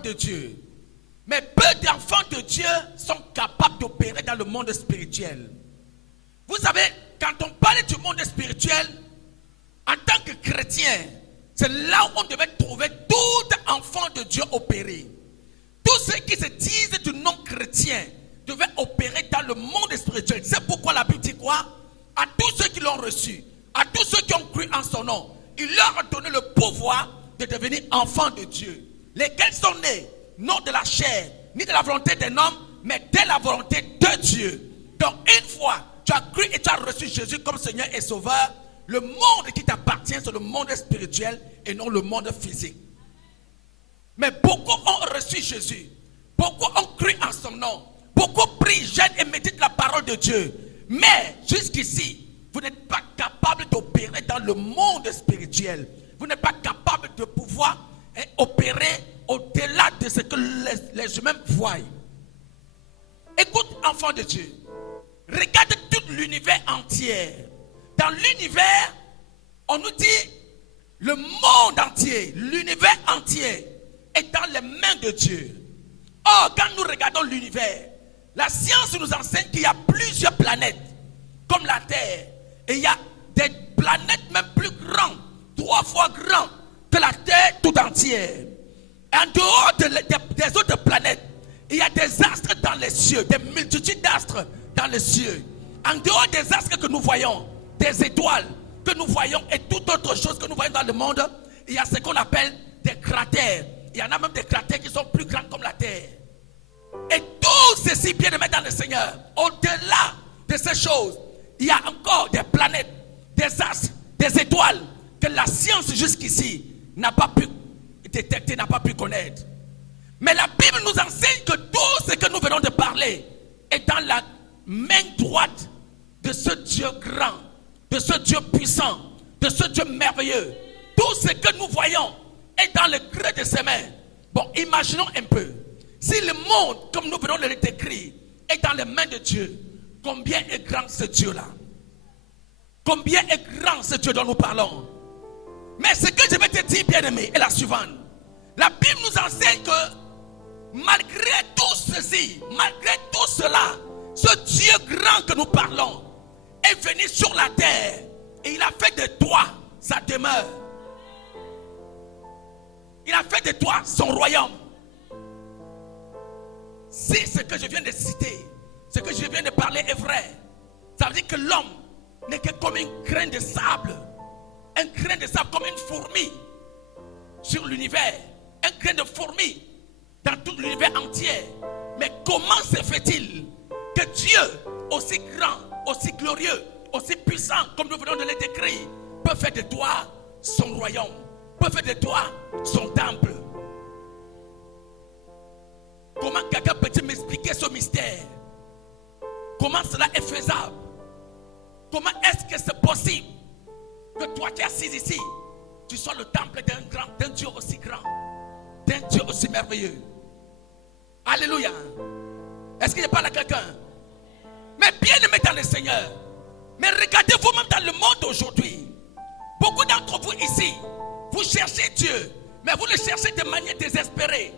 parole de Dieu. Mais peu d'enfants de Dieu sont capables d'opérer dans le monde spirituel. Vous savez, quand on parle du monde spirituel, en tant que chrétien, c'est là où on devait trouver tout enfant de Dieu opérer. Tous ceux qui se disent du nom chrétien devaient opérer dans le monde spirituel. C'est pourquoi la Bible dit quoi? À tous ceux qui l'ont reçu, à tous ceux qui ont cru en son nom, il leur a donné le pouvoir de devenir enfants de Dieu. Lesquels sont nés, non de la chair, ni de la volonté d'un homme, mais de la volonté de Dieu. Donc une fois, tu as cru et tu as reçu Jésus comme Seigneur et Sauveur, le monde qui t'appartient, c'est le monde spirituel et non le monde physique. Mais beaucoup ont reçu Jésus. Beaucoup ont cru en son nom. Beaucoup prient, jeûnent et méditent la parole de Dieu. Mais jusqu'ici, vous n'êtes pas capable d'opérer dans le monde spirituel. Vous n'êtes pas capable de pouvoir opérer au-delà de ce que les humains voient. Écoute, enfant de Dieu. Regarde tout l'univers entier. Dans l'univers, on nous dit le monde entier, l'univers entier est dans les mains de Dieu. Or, quand nous regardons l'univers, la science nous enseigne qu'il y a plusieurs planètes, comme la Terre. Et il y a des planètes même plus grandes, 3 fois grandes que la Terre tout entière. Et en dehors des autres planètes, il y a des astres dans les cieux, des multitudes d'astres dans les cieux. En dehors des astres que nous voyons, des étoiles que nous voyons et toute autre chose que nous voyons dans le monde, il y a ce qu'on appelle des cratères. Il y en a même des cratères qui sont plus grands comme la Terre. Et tout ceci, bien aimé dans le Seigneur, au-delà de ces choses, il y a encore des planètes, des astres, des étoiles que la science jusqu'ici n'a pas pu détecter, n'a pas pu connaître. Mais la Bible nous enseigne que tout ce que nous venons de parler est dans la main droite de ce Dieu grand, de ce Dieu puissant, de ce Dieu merveilleux. Tout ce que nous voyons est dans le creux de ses mains. Bon, imaginons un peu. Si le monde, comme nous venons de le décrire, est dans les mains de Dieu, combien est grand ce Dieu-là? Combien est grand ce Dieu dont nous parlons? Mais ce que je vais te dire, bien-aimé, est la suivante. La Bible nous enseigne que malgré tout ceci, malgré tout cela, ce Dieu grand que nous parlons est venu sur la terre et il a fait de toi sa demeure. Il a fait de toi son royaume. Si ce que je viens de citer, ce que je viens de parler est vrai, ça veut dire que l'homme n'est que comme une graine de sable. Un grain de sable comme une fourmi sur l'univers. Un grain de fourmi dans tout l'univers entier. Mais comment se fait-il que Dieu, aussi grand, aussi glorieux, aussi puissant, comme nous venons de le décrire, peut faire de toi son royaume, peut faire de toi son temple? Comment quelqu'un peut-il m'expliquer ce mystère? Comment cela est faisable? Comment est-ce que c'est possible que toi qui es assis ici, tu sois le temple d'un Dieu aussi grand, d'un Dieu aussi merveilleux? Alléluia. Est-ce qu'il parle à quelqu'un? Mais bien aimé dans le Seigneur, mais regardez vous-même dans le monde aujourd'hui. Beaucoup d'entre vous ici, vous cherchez Dieu, mais vous le cherchez de manière désespérée.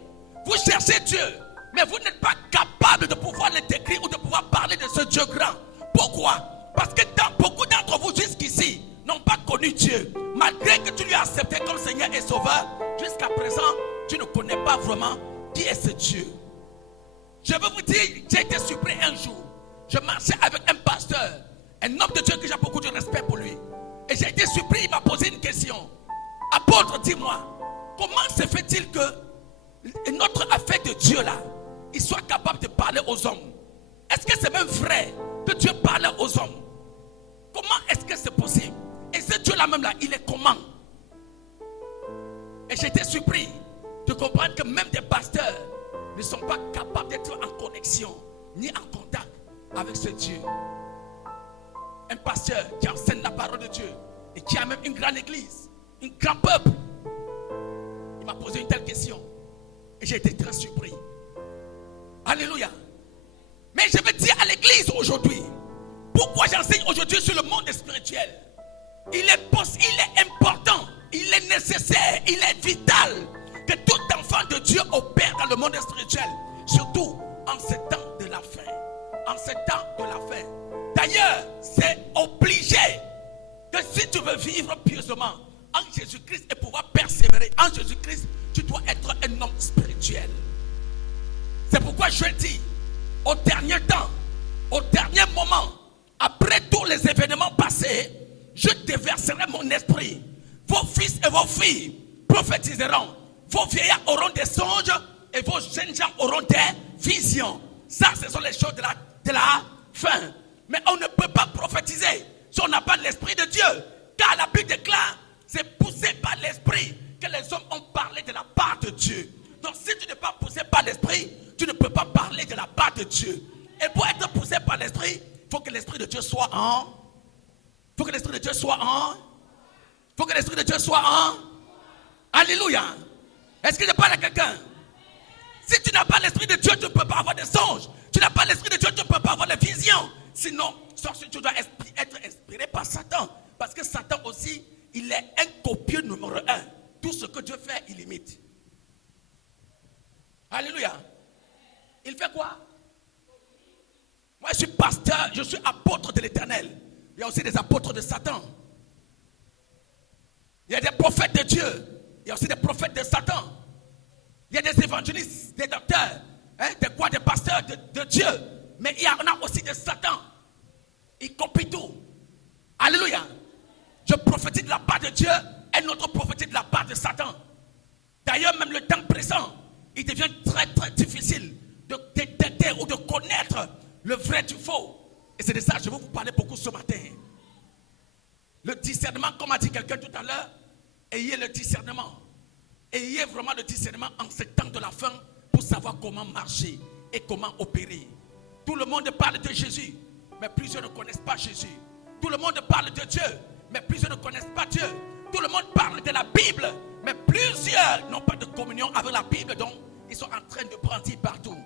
Vous cherchez Dieu, mais vous n'êtes pas capable de pouvoir le décrire ou de pouvoir parler de ce Dieu grand. Pourquoi? Parce que beaucoup d'entre vous jusqu'ici n'ont pas connu Dieu. Malgré que tu lui as accepté comme Seigneur et Sauveur, jusqu'à présent, tu ne connais pas vraiment qui est ce Dieu. Je veux vous dire, j'ai été surpris un jour. Je marchais avec un pasteur, un homme de Dieu que j'ai beaucoup de respect pour lui. Et j'ai été surpris, il m'a posé une question. Apôtre, dis-moi, comment se fait-il que notre affaire de Dieu là, il soit capable de parler aux hommes? Est-ce que c'est même vrai que Dieu parle aux hommes? Comment est-ce que c'est possible? Et ce Dieu-là même là, il est comment? Et j'étais surpris de comprendre que même des pasteurs ne sont pas capables d'être en connexion ni en contact avec ce Dieu. Un pasteur qui enseigne la parole de Dieu et qui a même une grande église, un grand peuple. Il m'a posé une telle question et j'ai été très surpris. Alléluia. Mais je veux dire à l'église aujourd'hui, pourquoi j'enseigne aujourd'hui sur le monde spirituel? Il est important, il est nécessaire, il est vital que tout enfant de Dieu opère en ce temps de la fin. En ce temps de la fin. D'ailleurs, c'est obligé que si tu veux vivre pieusement en Jésus-Christ et pouvoir persévérer en Jésus-Christ, tu dois être un homme spirituel. C'est pourquoi je dis, au dernier temps, au dernier moment, après tous les événements passés, je déverserai mon esprit. Vos fils et vos filles prophétiseront. Vos vieillards auront des songes et vos jeunes gens auront des visions. Ça, ce sont les choses de la fin. Mais on ne peut pas prophétiser si on n'a pas l'esprit de Dieu. Car la Bible déclare, c'est poussé par l'esprit que les hommes ont parlé de la part de Dieu. Donc si tu n'es pas poussé par l'esprit, tu ne peux pas parler de la part de Dieu. Et pour être poussé par l'esprit, il faut que l'esprit de Dieu soit en. Il faut que l'esprit de Dieu soit en. Il faut que l'esprit de Dieu soit en. Alléluia. Est-ce que je parle à quelqu'un? Si tu n'as pas l'esprit de Dieu, tu ne peux pas avoir des songes. Tu n'as pas l'esprit de Dieu, tu ne peux pas avoir des visions. Sinon, tu dois être inspiré par Satan. Parce que Satan aussi, il est un copieux numéro 1. Tout ce que Dieu fait, il imite. Alléluia. Il fait quoi? Moi, je suis pasteur, je suis apôtre de l'Éternel. Il y a aussi des apôtres de Satan. Il y a des prophètes de Dieu. Il y a aussi des prophètes de Satan. Il y a des évangélistes, des docteurs, des pasteurs de Dieu. Mais il y en a aussi de Satan. Il copie tout. Alléluia. Je prophétise de la part de Dieu, un autre prophétise de la part de Satan. D'ailleurs, même le temps présent, il devient très très difficile de détecter ou de connaître le vrai du faux. Et c'est de ça que je vais vous parler beaucoup ce matin. Le discernement, comme a dit quelqu'un tout à l'heure, ayez le discernement. Ayez vraiment le discernement en ce temps de la fin pour savoir comment marcher et comment opérer. Tout le monde parle de Jésus, mais plusieurs ne connaissent pas Jésus. Tout le monde parle de Dieu, mais plusieurs ne connaissent pas Dieu. Tout le monde parle de la Bible, mais plusieurs n'ont pas de communion avec la Bible, donc ils sont en train de brandir partout.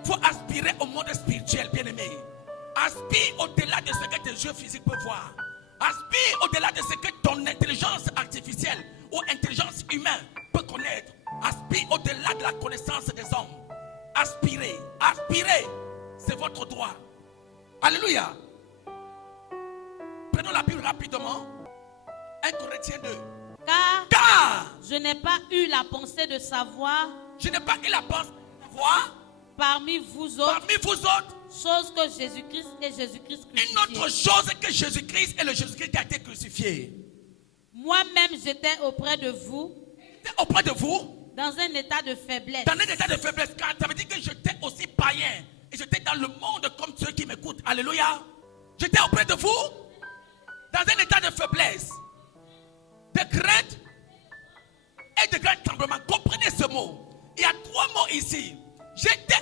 Il faut aspirer au monde spirituel, bien-aimé. Aspire au-delà de ce que tes yeux physiques peuvent voir. Aspire au-delà de ce que ton intelligence artificielle ou intelligence humaine peut connaître. Aspire au-delà de la connaissance des hommes. Aspirez, aspirez, c'est votre droit. Alléluia. Prenons la Bible rapidement. 1 Corinthiens 2. Car je n'ai pas eu la pensée de savoir. Je n'ai pas eu la pensée de savoir. Parmi vous autres. Chose que Jésus-Christ et Jésus-Christ crucifié. Une autre chose que Jésus-Christ et le Jésus-Christ qui a été crucifié. Moi-même, j'étais auprès de vous. Auprès de vous. Dans un état de faiblesse. Dans un état de faiblesse. Car ça veut dire que j'étais aussi païen. Et j'étais dans le monde comme ceux qui m'écoutent. Alléluia. J'étais auprès de vous. Dans un état de faiblesse. De crainte. Et de grand tremblement. Comprenez ce mot. Il y a 3 mots ici. J'étais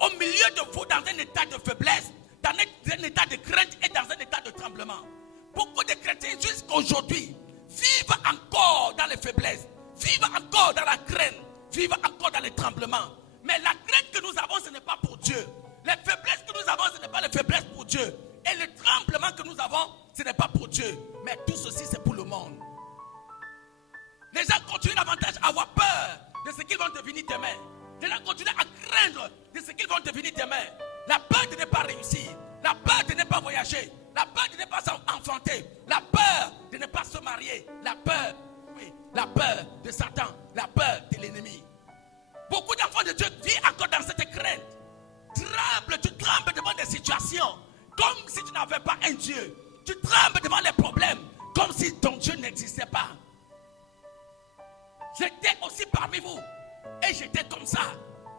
au milieu de vous dans un état de faiblesse, dans un état de crainte et dans un état de tremblement. Beaucoup de chrétiens jusqu'à aujourd'hui vivent encore dans les faiblesses, vivent encore dans la crainte, vivent encore dans les tremblements. Mais la crainte que nous avons, ce n'est pas pour Dieu. Les faiblesses que nous avons, ce n'est pas les faiblesses pour Dieu. Et le tremblement que nous avons, ce n'est pas pour Dieu. Mais tout ceci, c'est pour le monde. Les gens continuent davantage à avoir peur de ce qu'ils vont devenir demain. Les gens continuent à craindre de ce qu'ils vont devenir demain. La peur de ne pas réussir, la peur de ne pas voyager, la peur de ne pas s'enfanter, la peur de ne pas se marier, la peur, oui, la peur de Satan, la peur de l'ennemi. Beaucoup d'enfants de Dieu vivent encore dans cette crainte. Tu trembles devant des situations comme si tu n'avais pas un Dieu. Tu trembles devant les problèmes comme si ton Dieu n'existait pas. J'étais aussi parmi vous. Et j'étais comme ça.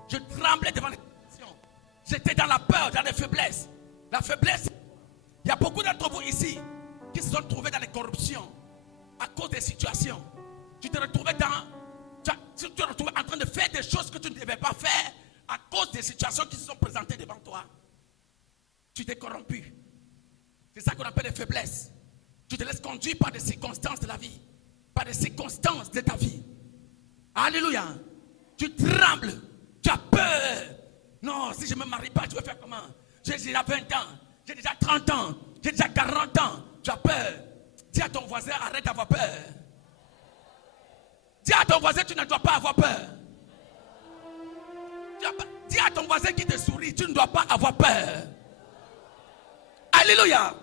Je tremblais devant les situations. J'étais dans la peur, dans les faiblesses. La faiblesse. Il y a beaucoup d'entre vous ici qui se sont trouvés dans les corruptions à cause des situations. Tu te retrouvais en train de faire des choses que tu ne devais pas faire à cause des situations qui se sont présentées devant toi. Tu t'es corrompu. C'est ça qu'on appelle les faiblesses. Tu te laisses conduire par des circonstances de la vie. Par des circonstances de ta vie. Alléluia. Tu trembles, tu as peur. Non, si je ne me marie pas, tu vas faire comment? J'ai déjà 20 ans, j'ai déjà 30 ans, j'ai déjà 40 ans. Tu as peur. Dis à ton voisin, arrête d'avoir peur. Dis à ton voisin, tu ne dois pas avoir peur. Dis à ton voisin qui te sourit, tu ne dois pas avoir peur. Alléluia.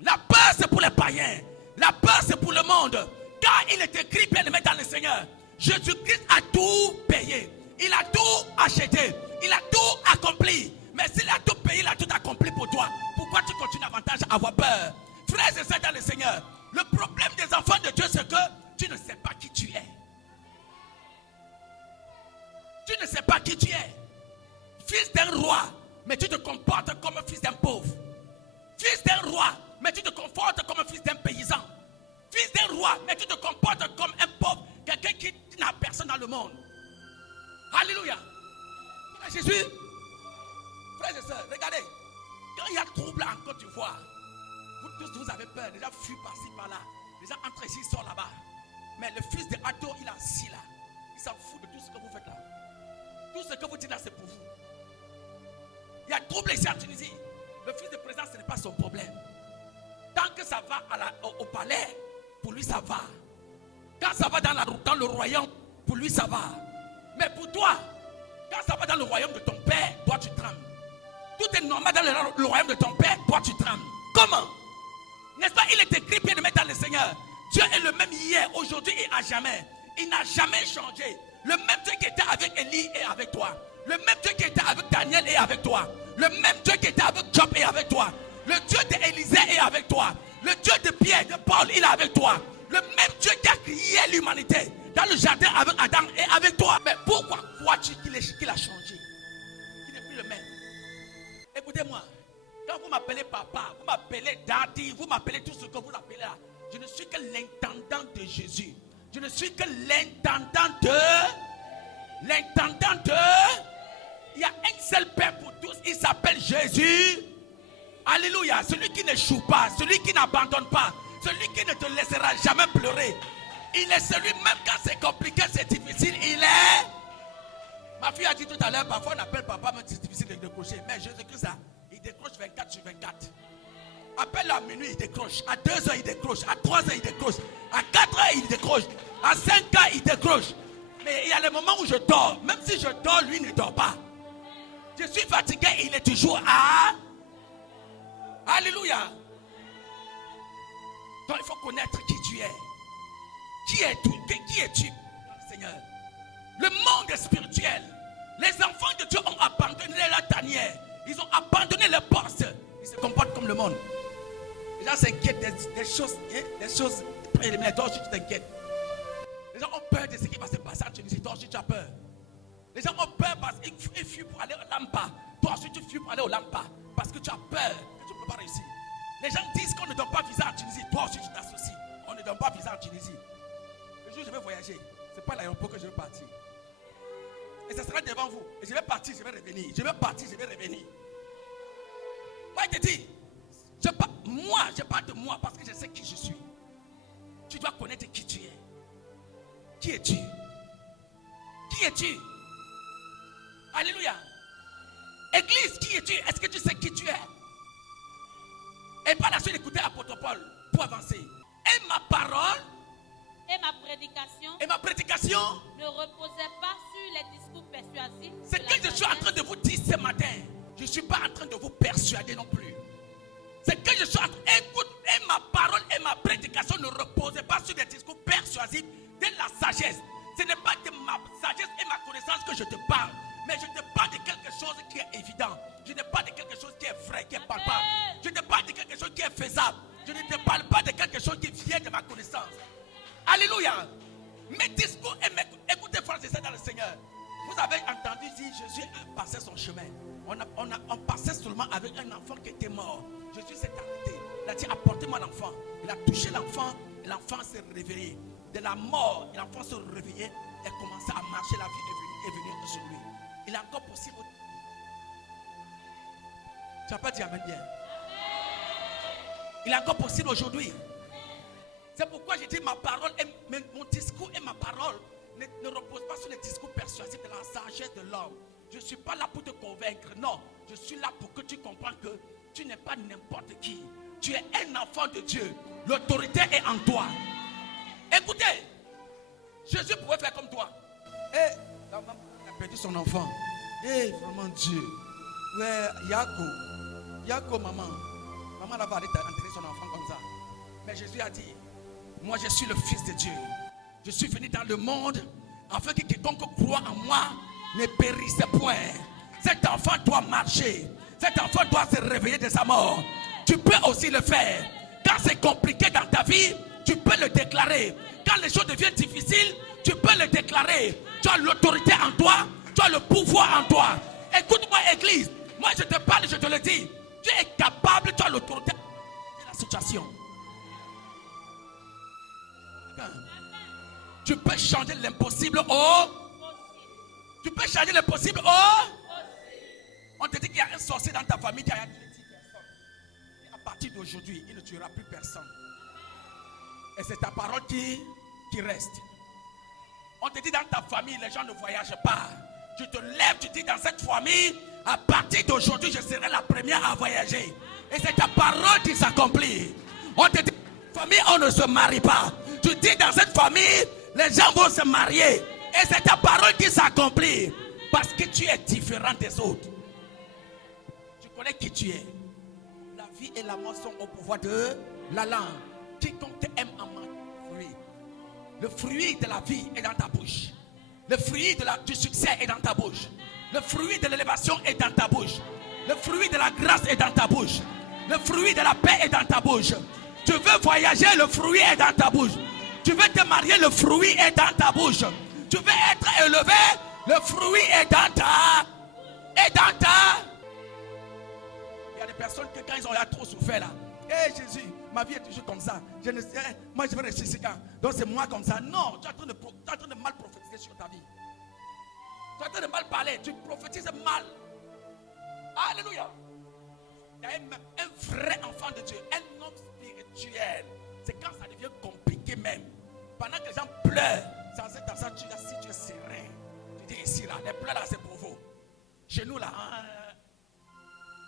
La peur, c'est pour les païens. La peur, c'est pour le monde. Car il est écrit, bien aimé dans le Seigneur, Jésus-Christ a tout payé. Il a tout acheté. Il a tout accompli. Mais s'il a tout payé, il a tout accompli pour toi. Pourquoi tu continues davantage à avoir peur? Frères et sœurs dans le Seigneur, le problème des enfants de Dieu, c'est que tu ne sais pas qui tu es. Tu ne sais pas qui tu es. Fils d'un roi, mais tu te comportes comme un fils d'un pauvre. Fils d'un roi, mais tu te comportes comme un fils d'un paysan. Fils d'un roi, mais tu te comportes comme un pauvre, quelqu'un qui n'a personne dans le monde. Alléluia. Jésus, frères et sœurs, regardez, quand il y a trouble en Côte d'Ivoire, vous tous vous avez peur, les gens fuient par-ci, par-là, les gens entrent ici, sortent là-bas. Mais le fils de Ado, il est assis là. Il s'en fout de tout ce que vous faites là. Tout ce que vous dites là, c'est pour vous. Il y a trouble ici en Tunisie. Le fils de président, ce n'est pas son problème. Tant que ça va au palais, pour lui ça va. Quand ça va dans le royaume, pour lui ça va. Mais pour toi, quand ça va dans le royaume de ton père, toi tu trembles. Tout est normal dans le royaume de ton père, toi tu trembles. Comment? N'est-ce pas? Il est écrit, bien aimé dans le Seigneur. Dieu est le même hier, aujourd'hui et à jamais. Il n'a jamais changé. Le même Dieu qui était avec Élie est avec toi. Le même Dieu qui était avec Daniel est avec toi. Le même Dieu qui était avec Job est avec toi. Le Dieu d'Élisée est avec toi. Le Dieu de Pierre, de Paul, il est avec toi. Le même Dieu qui a créé l'humanité dans le jardin avec Adam est avec toi. Mais pourquoi crois-tu qu'il a changé? Qu'il n'est plus le même. Écoutez-moi. Quand vous m'appelez papa, vous m'appelez daddy, vous m'appelez tout ce que vous appelez là, je ne suis que l'intendant de Jésus. Je ne suis que l'intendant de... Il y a un seul Père pour tous, il s'appelle Jésus. Alléluia. Celui qui n'échoue pas, celui qui n'abandonne pas, celui qui ne te laissera jamais pleurer. Il est celui, même quand c'est compliqué, c'est difficile, il est... Ma fille a dit tout à l'heure, parfois on appelle papa, mais c'est difficile de décrocher. Mais Jésus-Christ, ça, il décroche 24 sur 24. Appelle à minuit, il décroche. À 2 heures, il décroche. À 3 heures, il décroche. À 4 heures, il décroche. À 5 heures, il décroche. Mais il y a les moments où je dors. Même si je dors, lui ne dort pas. Je suis fatigué, il est toujours à... Alléluia. Donc il faut connaître qui tu es. Qui es-tu, Seigneur? Le monde est spirituel. Les enfants de Dieu ont abandonné leur tanière. Ils ont abandonné leur poste. Ils se comportent comme le monde. Les gens s'inquiètent des choses préliminaires. Toi aussi, tu t'inquiètes. Les gens ont peur de ce qui va se passer en Tunisie. Toi aussi, tu as peur. Les gens ont peur parce qu'ils fuient pour aller au Lampa. Toi aussi, tu fuis pour aller au Lampa. Parce que tu as peur que tu ne peux pas réussir. Les gens disent qu'on ne donne pas visa en Tunisie. Toi aussi, tu t'associes. On ne donne pas visa en Tunisie. Le jour où je vais voyager, ce n'est pas à l'aéroport que je vais partir. Et ça sera devant vous. Et je vais partir, je vais revenir. Je vais partir, je vais revenir. Moi, il te dit, moi, je parle de moi parce que je sais qui je suis. Tu dois connaître qui tu es. Qui es-tu? Qui es-tu? Alléluia. Église, qui es-tu? Est-ce que tu sais qui tu es? Et par la suite, écoutez l'apôtre Paul pour avancer. Et ma parole et ma prédication ne reposait pas sur les discours persuasifs. C'est que je suis en train de vous dire ce matin. Je ne suis pas en train de vous persuader non plus. C'est que je suis en train d'écouter. Et ma parole et ma prédication ne reposaient pas sur des discours persuasifs de la sagesse. Ce n'est pas de ma sagesse et ma connaissance que je te parle. Mais je te parle de quelque chose qui est évident. Je ne parle pas de quelque chose qui est vrai, qui est palpable. Je te parle de quelque chose qui est faisable. Je ne te parle pas de quelque chose qui vient de ma connaissance. Alléluia. Mes discours et écoutez, frères et sœurs dans le Seigneur. Vous avez entendu dire Jésus a passé son chemin. On passait seulement avec un enfant qui était mort. Jésus s'est arrêté. Il a dit apportez-moi l'enfant. Il a touché l'enfant et l'enfant s'est réveillé. De la mort, l'enfant s'est réveillé et commencé à marcher. La vie est venue sur lui. Il est encore possible. Tu n'as pas dit amen bien. Il est encore possible aujourd'hui. C'est pourquoi j'ai dit ma parole, mon discours et ma parole ne reposent pas sur les discours persuasifs de la sagesse de l'homme. Je ne suis pas là pour te convaincre. Non, je suis là pour que tu comprennes que tu n'es pas n'importe qui. Tu es un enfant de Dieu. L'autorité est en toi. Écoutez, Jésus pouvait faire comme toi. Et la maman a perdu son enfant. Eh, vraiment Dieu. Ouais, Yako, maman. Maman n'a pas enterré son enfant comme ça. Mais Jésus a dit, moi je suis le Fils de Dieu. Je suis venu dans le monde afin que quiconque croit en moi ne périsse point. Cet enfant doit marcher. Cet enfant doit se réveiller de sa mort. Tu peux aussi le faire. Quand c'est compliqué dans ta vie, tu peux le déclarer. Quand les choses deviennent difficiles, tu peux le déclarer. Tu as l'autorité en toi. Tu as le pouvoir en toi. Écoute-moi, Église. Moi, je te parle, je te le dis. Tu es capable, tu as l'autorité de la situation. Tu peux changer l'impossible au... Tu peux changer l'impossible au... On te dit qu'il y a un sorcier dans ta famille qui a tué 10 personnes. Et à partir d'aujourd'hui, il ne tuera plus personne. Et c'est ta parole qui reste. On te dit dans ta famille, les gens ne voyagent pas. Tu te lèves, tu dis dans cette famille, à partir d'aujourd'hui, je serai la première à voyager. Et c'est ta parole qui s'accomplit. On te dit, dans famille, on ne se marie pas. Tu dis dans cette famille, les gens vont se marier. Et c'est ta parole qui s'accomplit. Parce que tu es différent des autres. Tu connais qui tu es. La vie et la mort sont au pouvoir de la langue. Quiconque aime en manque de fruit. Le fruit de la vie est dans ta bouche. Le fruit du succès est dans ta bouche. Le fruit de l'élévation est dans ta bouche. Le fruit de la grâce est dans ta bouche. Le fruit de la paix est dans ta bouche. Tu veux voyager, le fruit est dans ta bouche. Tu veux te marier, le fruit est dans ta bouche. Tu veux être élevé, le fruit est dans ta... Il y a des personnes que quand ils ont trop souffert là, hé Jésus, ma vie est toujours comme ça. Je ne sais, moi je vais réussir quand. Donc c'est moi comme ça. Non, tu es en train de mal prophétiser sur ta vie. Tu es en train de mal parler. Tu prophétises mal. Alléluia. Il y a un vrai enfant de Dieu, un homme spirituel. C'est quand ça devient compliqué même. Pendant que les gens pleurent, sans cet instant, tu dis, si tu es serein. Tu dis ici là, les pleurs là c'est pour vous. Chez nous là,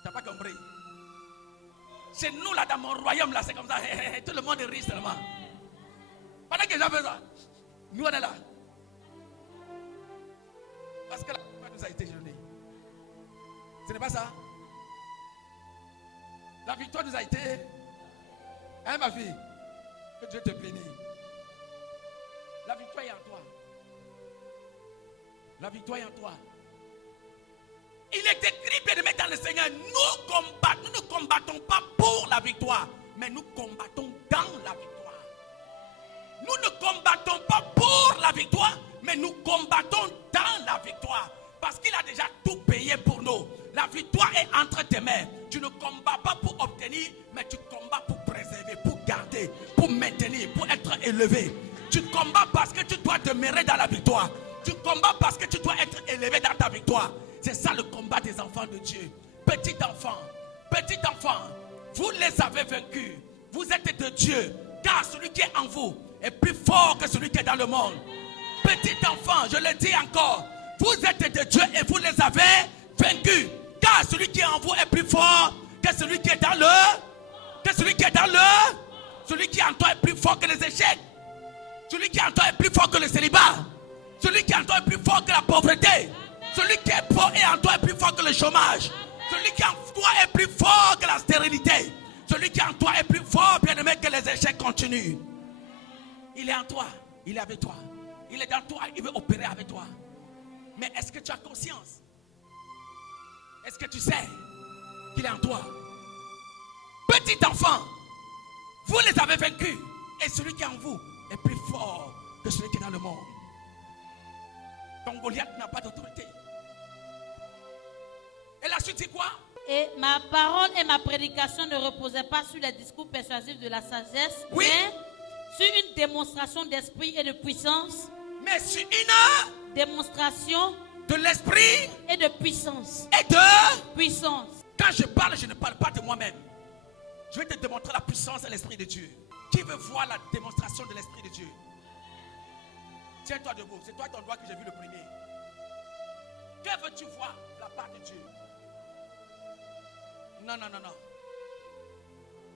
tu n'as pas compris. Chez nous là, dans mon royaume là, c'est comme ça. Tout le monde rit seulement. Pendant que les gens font ça, nous on est là. Parce que la victoire nous a été donnée. Ce n'est pas ça. La victoire nous a été. Hein ma fille? Que Dieu te bénisse. La victoire est en toi. La victoire est en toi. Il est écrit, bien aimé dans le Seigneur, nous ne combattons pas pour la victoire, mais nous combattons dans la victoire. Nous ne combattons pas pour la victoire, mais nous combattons dans la victoire. Parce qu'il a déjà tout payé pour nous. La victoire est entre tes mains. Tu ne combats pas pour obtenir, mais tu combats pour préserver, pour garder, pour maintenir, pour être élevé. Tu combats parce que tu dois demeurer dans la victoire. Tu combats parce que tu dois être élevé dans ta victoire. C'est ça le combat des enfants de Dieu. Petit enfant, vous les avez vaincus. Vous êtes de Dieu, car celui qui est en vous est plus fort que celui qui est dans le monde. Petit enfant, je le dis encore, vous êtes de Dieu et vous les avez vaincus, car celui qui est en vous est plus fort que celui qui est dans celui qui est en toi est plus fort que les échecs. Celui qui est en toi est plus fort que le célibat. Celui qui est en toi est plus fort que la pauvreté. Celui qui est fort et en toi est plus fort que le chômage. Celui qui est en toi est plus fort que la stérilité. Celui qui est en toi est plus fort, bien aimé, que les échecs continuent. Il est en toi, il est avec toi. Il est dans toi, il veut opérer avec toi. Mais est-ce que tu as conscience? Est-ce que tu sais qu'il est en toi? Petit enfant, vous les avez vaincus. Et celui qui est en vous est plus fort que celui qui est dans le monde. Donc Goliath n'a pas d'autorité. Et la suite c'est quoi? Et ma parole et ma prédication ne reposaient pas sur les discours persuasifs de la sagesse, oui, mais sur une démonstration d'esprit et de puissance. Mais sur une démonstration de l'esprit et de puissance. Et de puissance. Quand je ne parle pas de moi-même. Je vais te démontrer la puissance et l'esprit de Dieu. Qui veut voir la démonstration de l'esprit de Dieu? Tiens-toi debout. C'est toi ton doigt que j'ai vu le premier. Que veux-tu voir de la part de Dieu? Non.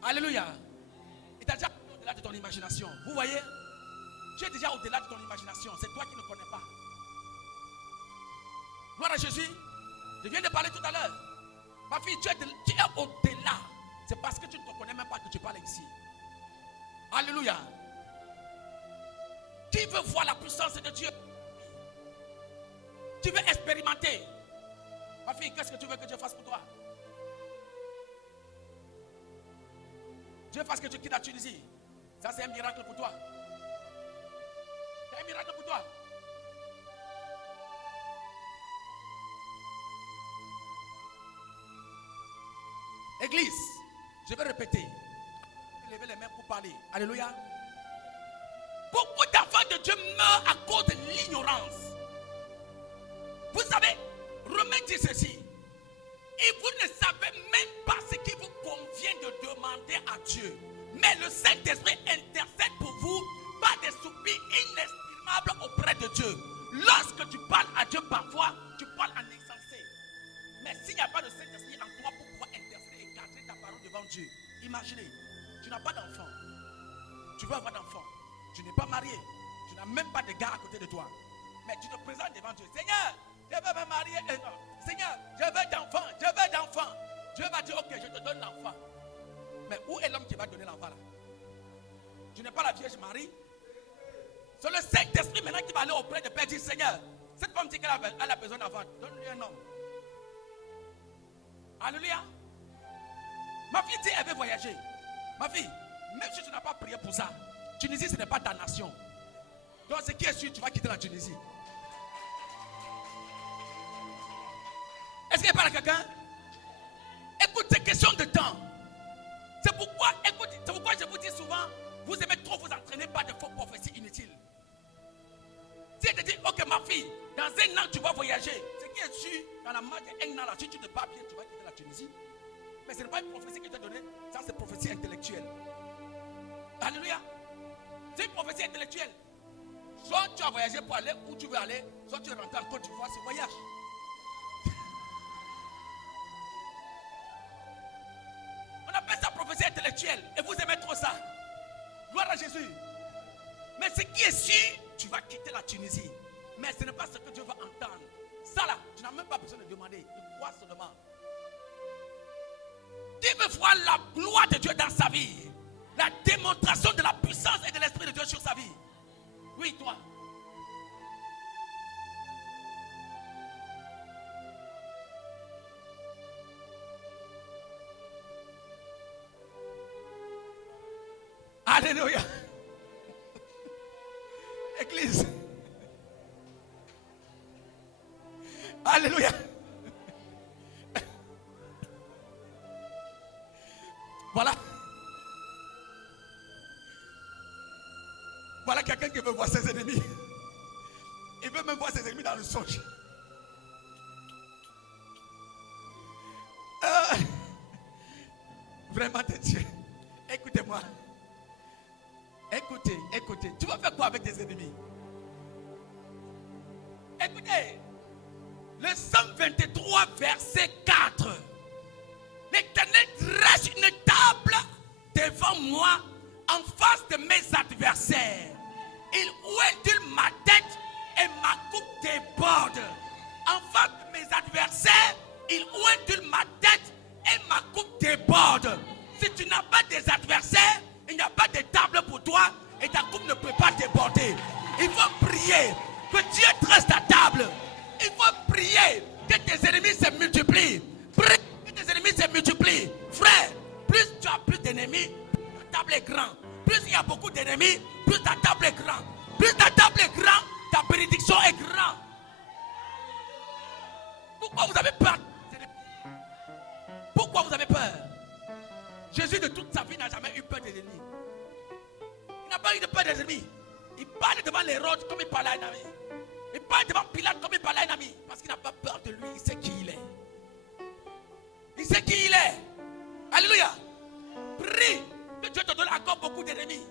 Alléluia. Il t'a déjà au-delà de ton imagination. Vous voyez? Tu es déjà au-delà de ton imagination. C'est toi qui ne connais pas. Gloire à Jésus. Je viens de parler tout à l'heure. Ma fille, tu es au-delà. C'est parce que tu ne te connais même pas que tu parles ici. Alléluia. Qui veut voir la puissance de Dieu? Tu veux expérimenter? Ma fille, qu'est-ce que tu veux que Dieu fasse pour toi? Dieu fasse que tu quittes la Tunisie. Ça, c'est un miracle pour toi. C'est un miracle pour toi. Église, je vais répéter. Levez les mains pour parler. Alléluia. Beaucoup d'enfants de Dieu meurent à cause de l'ignorance. Vous savez, Romains dit ceci. Et vous ne savez même pas ce qu'il vous convient de demander à Dieu. Mais le Saint-Esprit intercède pour vous par des soupirs inexprimables auprès de Dieu. Lorsque tu parles à Dieu parfois, tu parles en insensé. Mais s'il n'y a pas de Saint-Esprit en toi pour pouvoir intercéder et cadrer ta parole devant Dieu, imaginez, tu n'as pas d'enfant. Tu veux avoir d'enfant. Tu n'es pas marié. Tu n'as même pas de gars à côté de toi. Mais tu te présentes devant Dieu. Seigneur, je veux me marier. Seigneur, je veux d'enfant. Je veux d'enfant. Dieu va dire, ok, je te donne l'enfant. Mais où est l'homme qui va donner l'enfant là? Tu n'es pas la Vierge Marie. C'est le Saint-Esprit maintenant qui va aller auprès de Père et dire, Seigneur, cette femme dit qu'elle a besoin d'enfant. Donne-lui un homme. Alléluia. Ma fille dit, elle veut voyager. Ma fille, même si tu n'as pas prié pour ça, Tunisie, ce n'est pas ta nation. Donc, ce qui est sûr, tu vas quitter la Tunisie. Est-ce qu'il y a pas quelqu'un? Écoute, c'est question de temps. C'est pourquoi je vous dis souvent, vous aimez trop vous entraîner par de faux prophéties inutiles. Si elle te dit, ok ma fille, dans un an tu vas voyager, ce qui est sûr, dans la marge d'un an, là, si tu ne te bats bien, tu vas quitter la Tunisie. Mais ce n'est pas une prophétie que tu as donnée, ça c'est prophétie intellectuelle. Alléluia. C'est une prophétie intellectuelle. Soit tu as voyagé pour aller où tu veux aller, soit tu es rentré en Côte d'Ivoire, c'est voyage. On appelle ça prophétie intellectuelle. Et vous aimez trop ça. Gloire à Jésus. Mais ce qui est sûr, tu vas quitter la Tunisie. Mais ce n'est pas ce que Dieu va entendre. Ça là, tu n'as même pas besoin de demander. Il croit seulement. Qui veut voir la gloire de Dieu dans sa vie? La démonstration de la puissance et de l'Esprit de Dieu sur sa vie. Oui, toi. Alléluia. Église. Alléluia. Voilà. Voilà quelqu'un qui veut voir ses ennemis. Il veut même voir ses ennemis dans le songe. Vraiment, t'es Dieu. Écoutez-moi. Écoutez. Tu vas faire quoi avec tes ennemis? Écoutez. Le Psaume 23, verset 4. L'Éternel dresse une table devant moi en face de mes adversaires. Il ouindule ma tête et ma coupe déborde. En face de mes adversaires, il ouindule ma tête et ma coupe déborde. Si tu n'as pas des adversaires, il n'y a pas de table pour toi et ta coupe ne peut pas déborder. Il faut prier que Dieu dresse ta table. Il faut prier que tes ennemis se multiplient. Prie que tes ennemis se multiplient. Frère, plus tu as plus d'ennemis, plus ta table est grande. Plus il y a beaucoup d'ennemis, plus ta table est grande. Plus ta table est grande, ta bénédiction est grande. Pourquoi vous avez peur? Pourquoi vous avez peur? Jésus de toute sa vie n'a jamais eu peur des ennemis. Il n'a pas eu de peur des ennemis. Il parle devant l'Hérode comme il parlait à un ami. Il parle devant Pilate comme il parlait à un ami. Parce qu'il n'a pas peur de lui, il sait qui il est. Il sait qui il est. Alléluia. Prie que Dieu te donne encore beaucoup d'ennemis.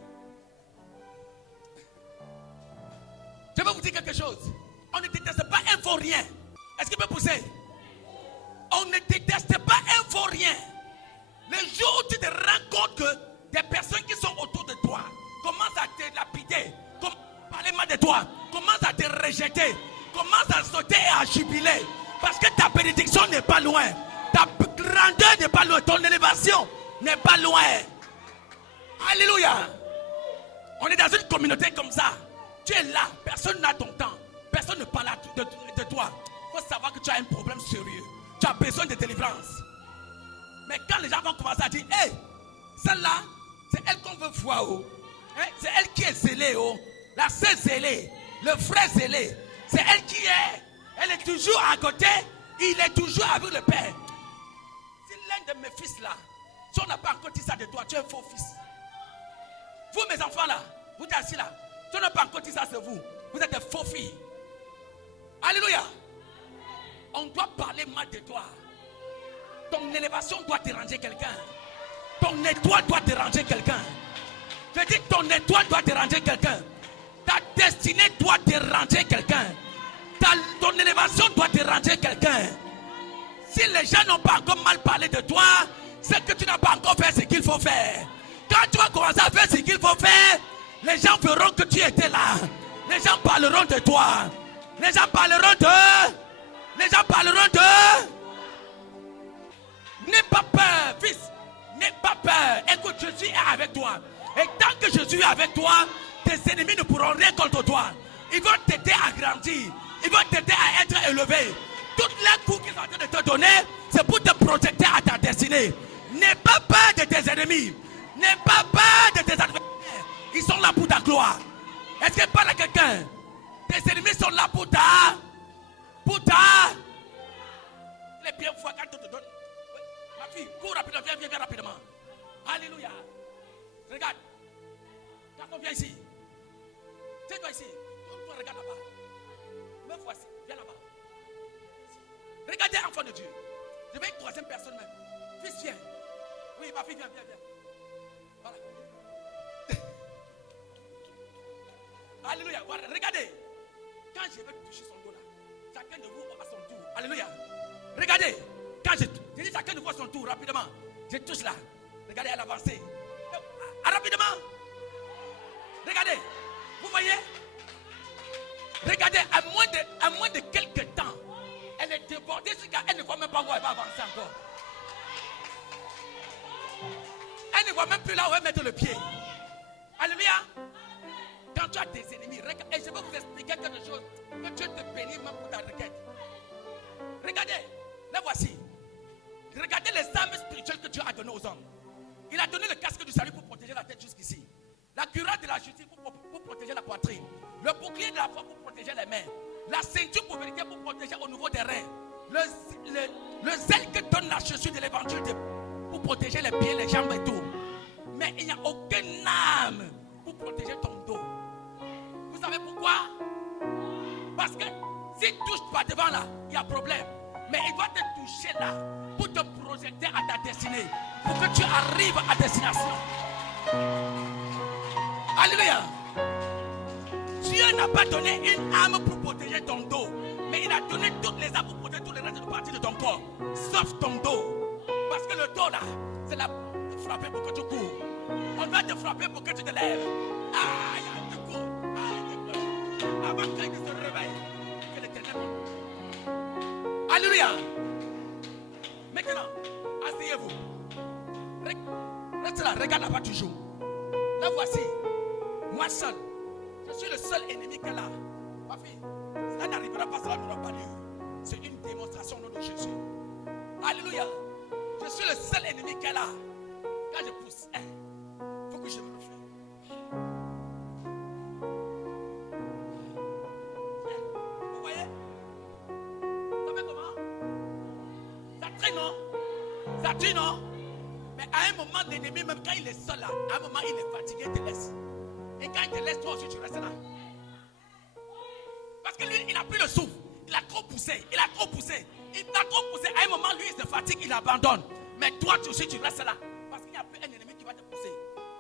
Je vais vous dire quelque chose. On ne déteste pas un vaurien. Est-ce qu'il peut pousser? On ne déteste pas un vaurien. Le jour où tu te rends compte que des personnes qui sont autour de toi commencent à te lapider, commencent à parler mal de toi, commencent à te rejeter, commencent à sauter et à jubiler, parce que ta bénédiction n'est pas loin. Ta grandeur n'est pas loin. Ton élévation n'est pas loin. Alléluia. On est dans une communauté comme ça. Tu es là. Personne n'a ton temps. Personne ne parle de toi. Il faut savoir que tu as un problème sérieux. Tu as besoin de délivrance. Mais quand les gens vont commencer à dire, hey, celle-là, c'est elle qu'on veut voir. Oh. Hein? C'est elle qui est zélée. Oh. La sœur zélée. Le frère zélé. C'est elle qui est. Elle est toujours à côté. Il est toujours avec le Père. C'est l'un de mes fils là. Si on n'a pas encore dit ça de toi, tu es un faux fils. Vous, mes enfants là, vous êtes assis là. Si on n'a pas encore dit ça de vous, vous êtes des faux filles. Alléluia. On doit parler mal de toi. Ton élévation doit déranger quelqu'un. Ton étoile doit déranger quelqu'un. Je dis ton étoile doit déranger quelqu'un. Ta destinée doit déranger quelqu'un. Ton élévation doit déranger quelqu'un. Si les gens n'ont pas encore mal parlé de toi, c'est que tu n'as pas encore fait ce qu'il faut faire. Quand tu vas commencer à faire ce qu'il faut faire, les gens verront que tu étais là. Les gens parleront de toi. Les gens parleront de... Les gens parleront de... N'aie pas peur, fils. N'aie pas peur. Écoute, je suis avec toi. Et tant que je suis avec toi, tes ennemis ne pourront rien contre toi. Ils vont t'aider à grandir. Ils vont t'aider à être élevé. Toutes les coups qu'ils sont en train de te donner, c'est pour te projeter à ta destinée. N'aie pas peur de tes ennemis. N'aie pas peur de tes adversaires. Ils sont là pour ta gloire. Est-ce qu'il parle à quelqu'un? Tes ennemis sont là pour ta... Les bien fois quand on te donne. Oui, ma fille, cours rapidement, viens rapidement. Alléluia. Regarde. Quand on vient ici. C'est toi ici. Toi, regarde là-bas. Me voici. Viens là-bas. Regardez, enfant de Dieu. Je vais une troisième personne même. Fils, viens. Oui, ma fille, viens. Voilà. Alléluia. Voilà. Regardez. Quand je vais toucher son dos là, chacun de vous à son tour. Alléluia. Regardez. Quand je dis chacun de vous à son tour, rapidement. Je touche là. Regardez, elle avance. Rapidement. Regardez. Vous voyez? Regardez, à moins de quelques temps, elle est débordée jusqu'à elle ne voit même pas où elle va avancer encore. Elle ne voit même plus là où elle va mettre le pied. Alléluia. Quand tu as des ennemis, et je vais vous expliquer quelque chose que Dieu te bénit même pour ta requête. Regardez, les voici. Regardez les armes spirituelles que Dieu a données aux hommes. Il a donné le casque du salut pour protéger la tête jusqu'ici. La cuirasse de la justice pour protéger la poitrine. Le bouclier de la foi pour protéger les mains. La ceinture pour vérité pour protéger au niveau des reins. Le zèle que donne la chaussure de l'évangile pour protéger les pieds, les jambes et tout. Mais il n'y a aucune âme pour protéger ton dos. Vous savez pourquoi? Parce que si tu ne touches pas devant là, il y a problème. Mais il doit te toucher là pour te projeter à ta destinée. Pour que tu arrives à destination. Alléluia. Dieu n'a pas donné une arme pour protéger ton dos. Mais il a donné toutes les armes pour protéger tous les restes de parties de ton corps. Sauf ton dos. Parce que le dos là, c'est là pour te frapper pour que tu cours. On va te frapper pour que tu te lèves. Aïe, tu cours. Avant que tu te réveilles. Que l'Éternel. Alléluia. Maintenant, asseyez-vous. Reste là, regarde là-bas toujours. Là voici. Moi seul. Je suis le seul ennemi qu'elle a. Ma fille, cela n'arrivera pas, cela n'aura pas lieu. C'est une démonstration au nom de Jésus. Alléluia. Je suis le seul ennemi qu'elle a. Quand je pousse, il faut que je me le fasse. Vous voyez? Vous savez comment? Ça traîne, non? Ça tue, non? Mais à un moment, l'ennemi, même quand il est seul là, à un moment, il est fatigué, il te laisse. Et quand il te laisse, toi aussi, tu restes là. Parce que lui, il n'a plus le souffle. Il a trop poussé. Il t'a trop poussé. À un moment, lui, il se fatigue, il abandonne. Mais toi, tu aussi, tu restes là. Parce qu'il n'y a plus un ennemi qui va te pousser.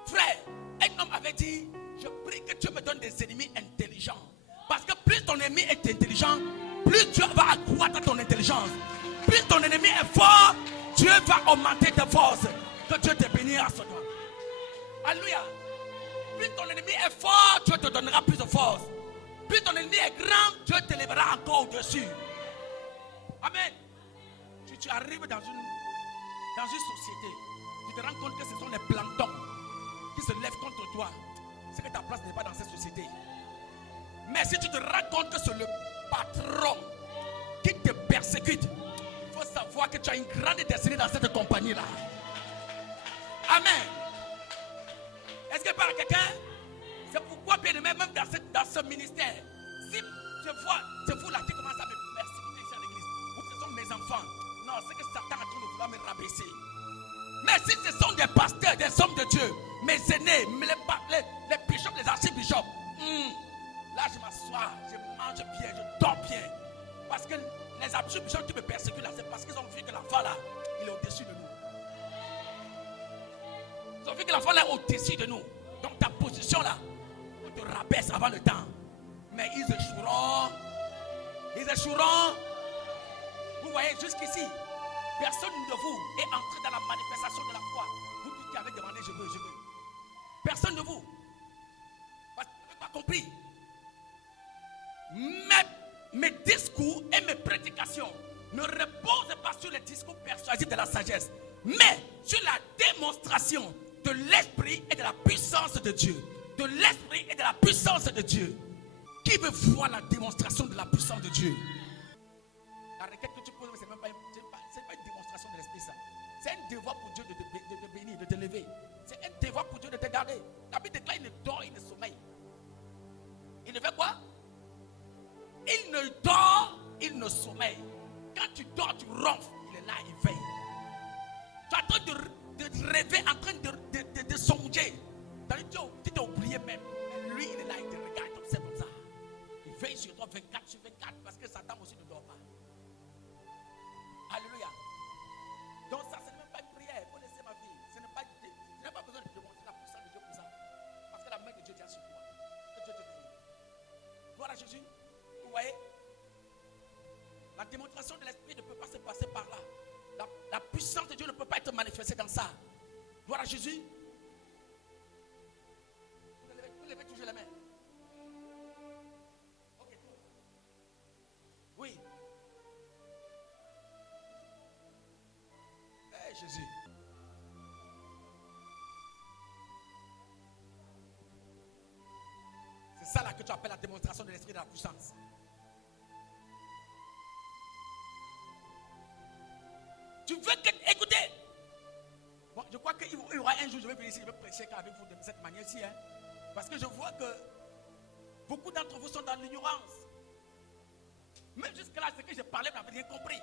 Frère, un homme avait dit, je prie que Dieu me donne des ennemis intelligents. Parce que plus ton ennemi est intelligent, plus Dieu va accroître ton intelligence. Plus ton ennemi est fort, Dieu va augmenter tes forces. Que Dieu te bénisse à ce temps. Alléluia. Plus ton ennemi est fort, Dieu te donnera plus de force. Plus ton ennemi est grand, Dieu te lèvera encore au-dessus. Amen. Tu arrives dans une société, tu te rends compte que ce sont les planctons qui se lèvent contre toi. C'est que ta place n'est pas dans cette société. Mais si tu te rends compte que c'est le patron qui te persécute, il faut savoir que tu as une grande destinée dans cette compagnie-là. Amen. Est-ce que par quelqu'un? C'est pourquoi, bien aimé, même dans ce ministère, si je vois, c'est vous là qui commence à me persécuter ici à l'église, ou ce sont mes enfants, non, c'est que Satan est en train de vouloir me rabaisser. Mais si ce sont des pasteurs, des hommes de Dieu, mes aînés, les bishops, les archibishops, là je m'assois, je mange bien, je dors bien. Parce que les archibishops qui me persécutent là, c'est parce qu'ils ont vu que l'enfant là, il est au-dessus de nous. Ils ont vu que l'enfant là est au-dessus de nous. Donc ta position là, on te rabaisse avant le temps. Mais ils échoueront. Ils échoueront. Vous voyez, jusqu'ici, personne de vous est entré dans la manifestation de la foi. Vous qui avez demandé, je veux. Personne de vous. Parce que vous n'avez pas compris. Mes discours et mes prédications ne reposent pas sur les discours persuasifs de la sagesse, mais sur la démonstration de l'esprit et de la puissance de Dieu. De l'esprit et de la puissance de Dieu. Qui veut voir la démonstration de la puissance de Dieu? La requête que tu poses, ce n'est pas une démonstration de l'esprit, ça. C'est un devoir pour Dieu de te bénir, de te lever. C'est un devoir pour Dieu de te garder. La Bible déclare, il ne dort, il ne sommeille. Il ne fait quoi? Il ne dort, il ne sommeille. Quand tu dors, tu ronfles. Il est là, il veille. Tu es en train de rêver, en train de songer. Tu t'es oublié même. Lui, il est là, il te regarde comme ça. Il veille sur toi 24 sur 24 parce que Satan aussi ne dort pas. Alléluia. Donc ça, ce n'est même pas une prière. Vous connaissez ma vie. Je n'ai pas besoin de démontrer la puissance de Dieu pour ça. Parce que la main de Dieu est sur toi. Que Dieu te bénisse. Gloire à Jésus. Vous voyez? La démonstration de l'esprit ne peut pas se passer par là. La puissance de Dieu ne peut pas être manifestée dans ça. Gloire à Jésus. Vous levez toujours les mains. Ok. Oui. Hey, Jésus. C'est ça là que tu appelles la démonstration de l'esprit de la puissance. Tu veux que... Écoutez. Bon, je crois qu'il y aura un jour, je vais venir ici, je vais prêcher avec vous de cette manière-ci. Hein, parce que je vois que beaucoup d'entre vous sont dans l'ignorance. Même jusque-là, ce que je parlais, vous n'avez rien compris.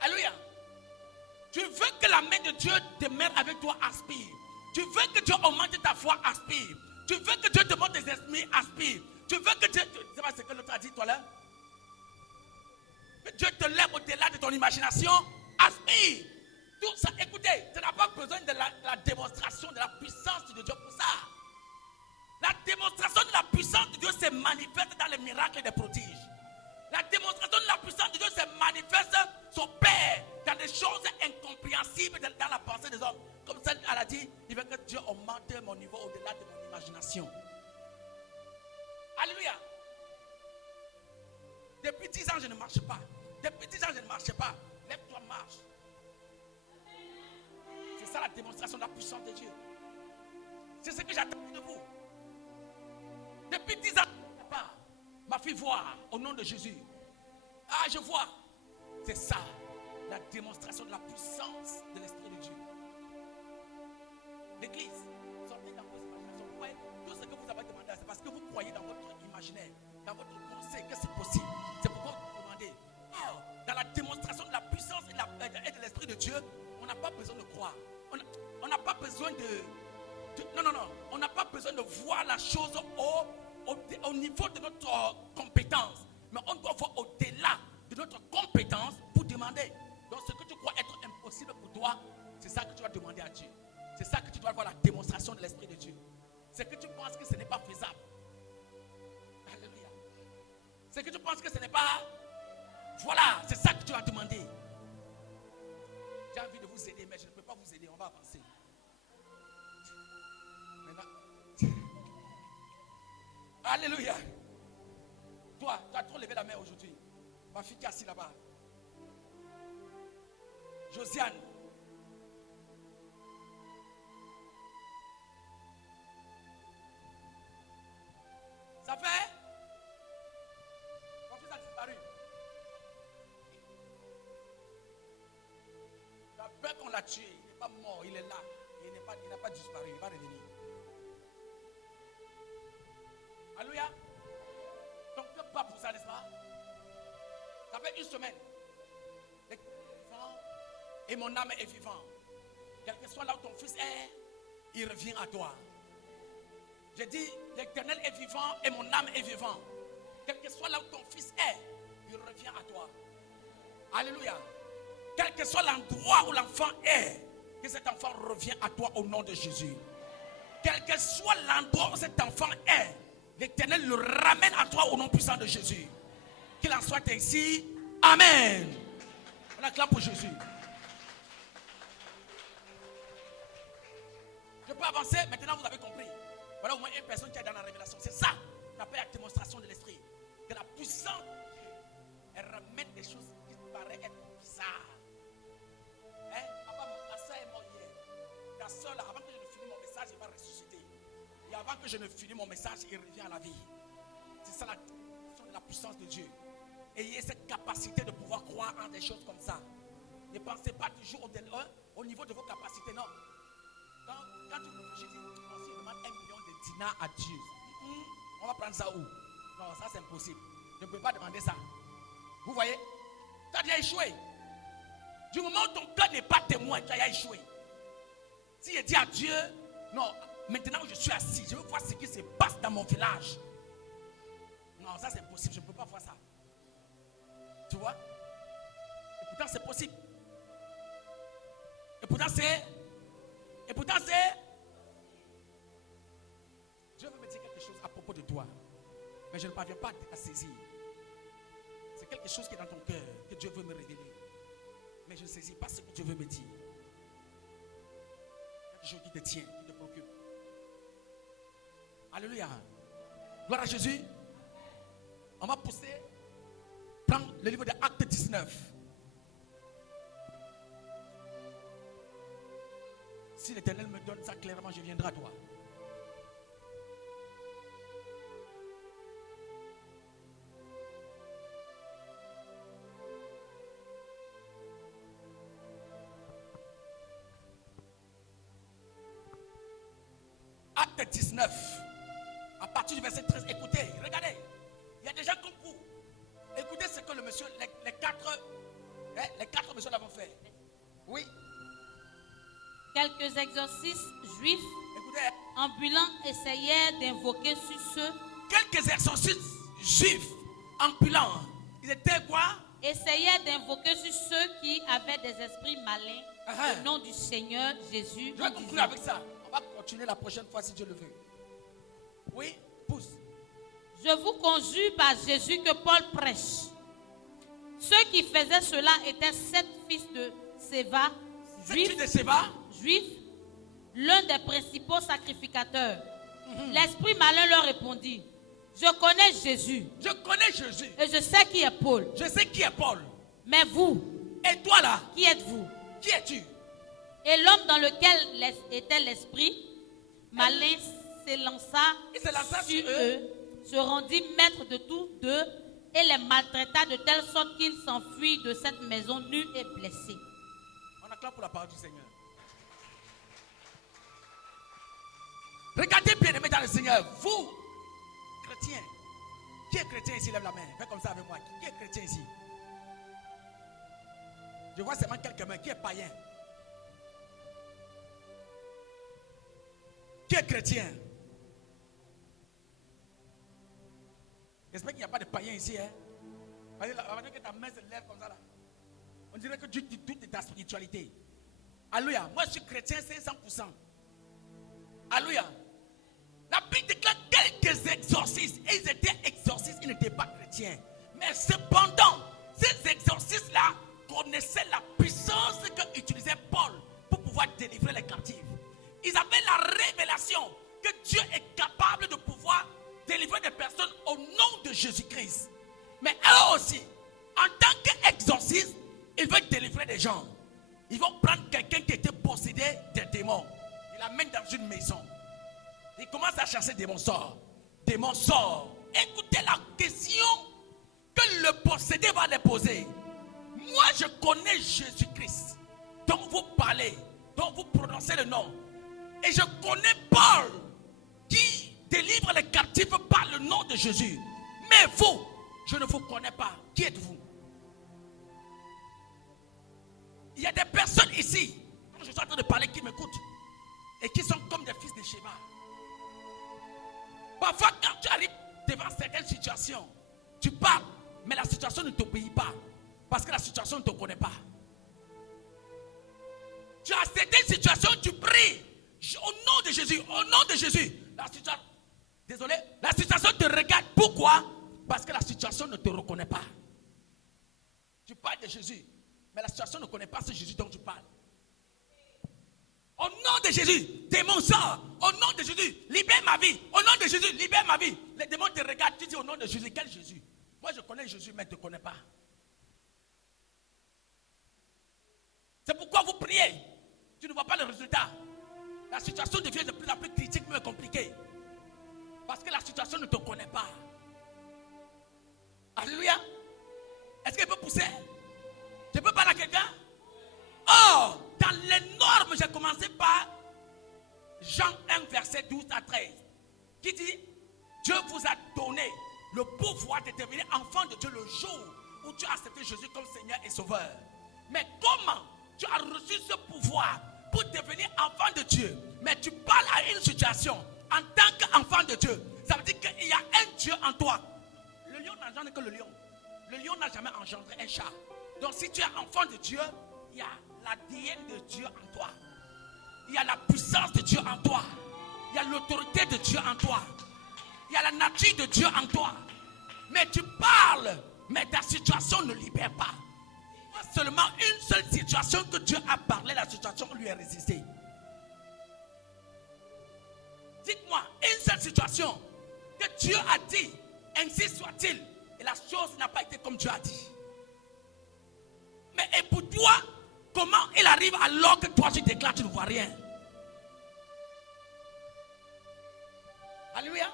Alléluia. Tu veux que la main de Dieu demeure avec toi, aspire. Tu veux que Dieu augmente ta foi, aspire. Tu veux que Dieu te montre des esprits, aspire. Tu veux que Dieu... C'est pas ce que l'autre a dit tout à l'heure. Que Dieu te lève au-delà de ton imagination, aspire. Tout ça, écoutez, tu n'as pas besoin de la démonstration de la puissance de Dieu pour ça. La démonstration de la puissance de Dieu se manifeste dans les miracles et les prodiges. La démonstration de la puissance de Dieu se manifeste, son Père, dans des choses incompréhensibles dans la pensée des hommes. Comme ça, elle a dit, il veut que Dieu augmente mon niveau au-delà de mon imagination. Alléluia. Depuis 10 ans, je ne marche pas. Depuis 10 ans, je ne marchais pas. Lève-toi, marche. C'est ça la démonstration de la puissance de Dieu. C'est ce que j'attends de vous. Depuis 10 ans, je ne sais pas. Ma fille voit au nom de Jésus. Ah, je vois. C'est ça, la démonstration de la puissance de l'Esprit de Dieu. L'Église, sortez dans vos imaginations. Vous voyez, tout ce que vous avez demandé, c'est parce que vous croyez dans votre imaginaire, dans votre pensée que c'est possible. C'est pourquoi vous demandez. Oh, dans la démonstration de la puissance et de l'Esprit de Dieu, on n'a pas besoin de croire. On n'a pas besoin non. On n'a pas besoin de voir la chose au niveau de notre compétence. Mais on doit voir au-delà de notre compétence pour demander. Donc ce que tu crois être impossible pour toi, c'est ça que tu vas demander à Dieu. C'est ça que tu dois voir, la démonstration de l'Esprit de Dieu. C'est que tu penses que ce n'est pas faisable. Alléluia. C'est que tu penses que ce n'est pas... Voilà, c'est ça que tu vas demander. J'ai envie de vous aider, mais je ne peux pas vous aider. On va avancer. Maintenant... Alléluia. Toi, tu as trop levé la main aujourd'hui. Ma fille qui est assise là-bas. Josiane. Ça fait? Ton fils a disparu. Tu as peur qu'on l'a tué. Il n'est pas mort, il est là. Il n'a pas disparu, il va revenir. Alléluia. Donc, ne pas pour ça, n'est-ce pas? Ça fait une semaine. Et mon âme est vivante. Quel que soit là où ton fils est, il revient à toi. J'ai dit, l'Éternel est vivant et mon âme est vivante. Quel que soit là où ton fils est, il revient à toi. Alléluia. Quel que soit l'endroit où l'enfant est, que cet enfant revient à toi au nom de Jésus. Quel que soit l'endroit où cet enfant est, l'Éternel le ramène à toi au nom puissant de Jésus. Qu'il en soit ainsi. Amen. On acclame pour Jésus. Je peux avancer. Maintenant, vous avez compris. Voilà au moins une personne qui est dans la révélation. C'est ça qu'on appelle la démonstration de l'esprit. Que la puissance, elle ramène des choses qui paraissent être bizarres. Hein? Papa, ma soeur est morte hier. Ta soeur, là, avant que je ne finisse mon message, il va ressusciter. Et avant que je ne finisse mon message, il revient à la vie. C'est ça la démonstration de la puissance de Dieu. Ayez cette capacité de pouvoir croire en des choses comme ça. Ne pensez pas toujours au niveau de vos capacités, non. Quand tu réfléchis, tu demandes 1 million de dinars à Dieu. On va prendre ça où? Non, ça c'est impossible. Je ne peux pas demander ça. Vous voyez? Tu as déjà échoué. Du moment où ton cœur n'est pas témoin, tu as échoué. Si je dis à Dieu, non, maintenant où je suis assis, je veux voir ce qui se passe dans mon village. Non, ça c'est impossible, je ne peux pas voir ça. Tu vois? Et pourtant c'est possible. Et pourtant c'est... Dieu veut me dire quelque chose à propos de toi. Mais je ne parviens pas à saisir. C'est quelque chose qui est dans ton cœur, que Dieu veut me révéler. Mais je ne saisis pas ce que Dieu veut me dire. Quelque chose qui te tient, qui te préoccupe. Alléluia. Gloire à Jésus. On va pousser. Prends le livre de Actes 19. Si l'Éternel me donne ça clairement, je viendrai à toi. Acte 19. À partir du verset 13, écoutez, regardez. Il y a des gens comme vous. Écoutez ce que le monsieur, les quatre messieurs l'avons fait. Oui. Quelques exorcistes juifs ambulants essayaient d'invoquer sur ceux. Quelques exorcistes juifs ambulants. Ils étaient quoi? Essayaient d'invoquer sur ceux qui avaient des esprits malins au nom du Seigneur Jésus. Je vais conclure avec ça. On va continuer la prochaine fois si Dieu le veut. Oui, pousse. Je vous conjure par Jésus que Paul prêche. Ceux qui faisaient cela étaient 7 fils de Séva, juifs, l'un des principaux sacrificateurs. L'esprit malin leur répondit: je connais Jésus. Je connais Jésus. Et je sais qui est Paul. Je sais qui est Paul. Mais vous, et toi là, qui êtes-vous? Qui es-tu? Et l'homme dans lequel était l'esprit malin s'élança sur eux, se rendit maître de tous deux et les maltraita de telle sorte qu'ils s'enfuirent de cette maison nus et blessés. On acclame pour la parole du Seigneur. Regardez bien aimés dans le Seigneur. Vous, chrétiens, qui est chrétien ici? Lève la main. Fais comme ça avec moi. Qui est chrétien ici? Je vois seulement quelques mains. Qui est païen? Qui est chrétien? J'espère qu'il n'y a pas de païens ici. On va dire que ta main se lève comme ça là. On dirait que Dieu doute de ta spiritualité. Alléluia. Moi je suis chrétien, c'est 100%. Alléluia. La Bible déclare quelques exorcistes. Et ils étaient exorcistes, ils n'étaient pas chrétiens. Mais cependant, ces exorcistes-là connaissaient la puissance qu'utilisait Paul pour pouvoir délivrer les captifs. Ils avaient la révélation que Dieu est capable de pouvoir délivrer des personnes au nom de Jésus-Christ. Mais eux aussi, en tant qu'exorcistes, ils veulent délivrer des gens. Ils vont prendre quelqu'un qui était possédé des démons. Ils l'amènent dans une maison. Ils commencent à chasser démons sorts. Démons sorts. Écoutez la question que le possédé va les poser. Moi, je connais Jésus-Christ, dont vous parlez, dont vous prononcez le nom. Et je connais Paul, qui délivre les captifs par le nom de Jésus. Mais vous, je ne vous connais pas. Qui êtes-vous? Il y a des personnes ici, dont je suis en train de parler, qui m'écoutent, et qui sont comme des fils de Sheba. Parfois, quand tu arrives devant certaines situations, tu parles, mais la situation ne t'obéit pas. Parce que la situation ne te connaît pas. Tu as certaines situations, tu pries. Au nom de Jésus, au nom de Jésus. La situation te regarde. Pourquoi? Parce que la situation ne te reconnaît pas. Tu parles de Jésus, mais la situation ne connaît pas ce Jésus dont tu parles. Au nom de Jésus, démon sort. Au nom de Jésus, libère ma vie. Au nom de Jésus, libère ma vie. Les démons te regardent, tu dis au nom de Jésus. Quel Jésus? Moi je connais Jésus, mais je ne te connais pas. C'est pourquoi vous priez. Tu ne vois pas le résultat. La situation devient de plus en plus critique, mais compliquée. Parce que la situation ne te connaît pas. Alléluia. Est-ce qu'elle peut pousser? Tu peux parler à quelqu'un? Oh, dans les normes, j'ai commencé par Jean 1, verset 12 à 13. Qui dit, Dieu vous a donné le pouvoir de devenir enfant de Dieu le jour où tu as accepté Jésus comme Seigneur et Sauveur. Mais comment tu as reçu ce pouvoir pour devenir enfant de Dieu? Mais tu parles à une situation en tant qu'enfant de Dieu. Ça veut dire qu'il y a un Dieu en toi. Le lion n'engendre que le lion. Le lion n'a jamais engendré un chat. Donc si tu es enfant de Dieu, il y a l'ADN de Dieu en toi. Il y a la puissance de Dieu en toi. Il y a l'autorité de Dieu en toi. Il y a la nature de Dieu en toi. Mais tu parles, mais ta situation ne libère pas. Seulement une seule situation que Dieu a parlé, la situation lui est résistée. Dites-moi, une seule situation que Dieu a dit, ainsi soit-il, et la chose n'a pas été comme Dieu a dit. Mais et pour toi, comment il arrive alors que toi tu déclares, tu ne vois rien? Alléluia.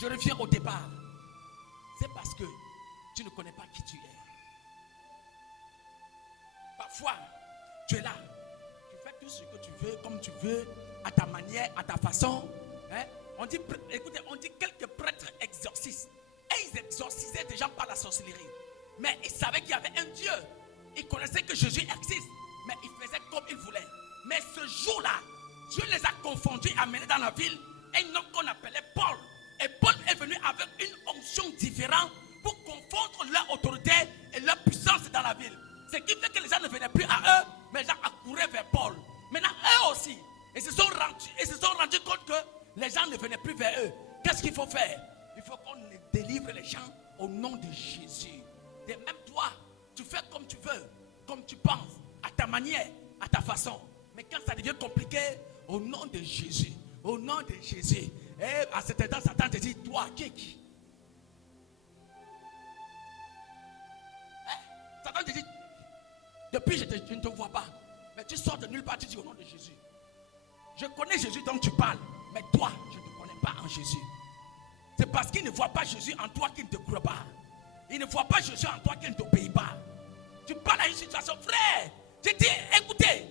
Je reviens au départ. C'est parce que tu ne connais pas qui tu es. Parfois, tu es là. Tu fais tout ce que tu veux, comme tu veux, à ta manière, à ta façon. Hein? Écoutez, on dit quelques prêtres exorcistes. Et ils exorcisaient des gens par la sorcellerie. Mais ils savaient qu'il y avait un Dieu. Ils connaissaient que Jésus existe. Mais ils faisaient comme ils voulaient. Mais ce jour-là, Dieu les a confondus, amenés dans la ville. Un homme qu'on appelait Paul. Et Paul est venu avec une onction différente pour confondre leur autorité et leur puissance dans la ville. Ce qui fait que les gens ne venaient plus à eux, mais les gens accouraient vers Paul. Maintenant, eux aussi, ils se sont rendus compte que les gens ne venaient plus vers eux. Qu'est-ce qu'il faut faire? Il faut qu'on délivre les gens au nom de Jésus. Et même toi, tu fais comme tu veux, comme tu penses, à ta manière, à ta façon. Mais quand ça devient compliqué, au nom de Jésus, au nom de Jésus. Et à cet instant, Satan te dit, toi, qui? Satan te dit, depuis je ne te vois pas, mais tu sors de nulle part, tu dis au nom de Jésus. Je connais Jésus dont tu parles, mais toi, je ne te connais pas en Jésus. C'est parce qu'il ne voit pas Jésus en toi qu'il ne te croit pas. Il ne voit pas Jésus en toi qu'il ne t'obéit pas. Tu parles à une situation, frère. Je dis, écoutez,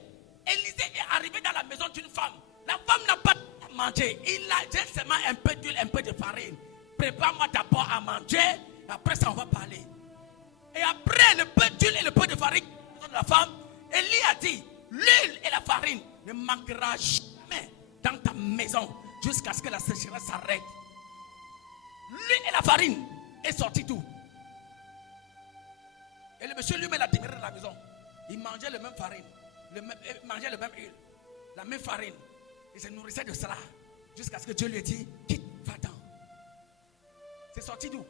Élisée est arrivé dans la maison d'une femme. La femme n'a pas mangé. Il a juste seulement un peu d'huile, un peu de farine. Prépare-moi d'abord à manger, et après ça on va parler. Et après le peu d'huile et le peu de farine de la femme, Élie a dit, l'huile et la farine ne manquera jamais dans ta maison jusqu'à ce que la sécheresse s'arrête. L'huile et la farine est sorti tout. Et le monsieur lui-même a demeuré dans la maison. Il mangeait la même farine, mangeait la même huile, la même farine. Il se nourrissait de cela jusqu'à ce que Dieu lui ait dit, quitte, va-t'en. C'est sorti d'où?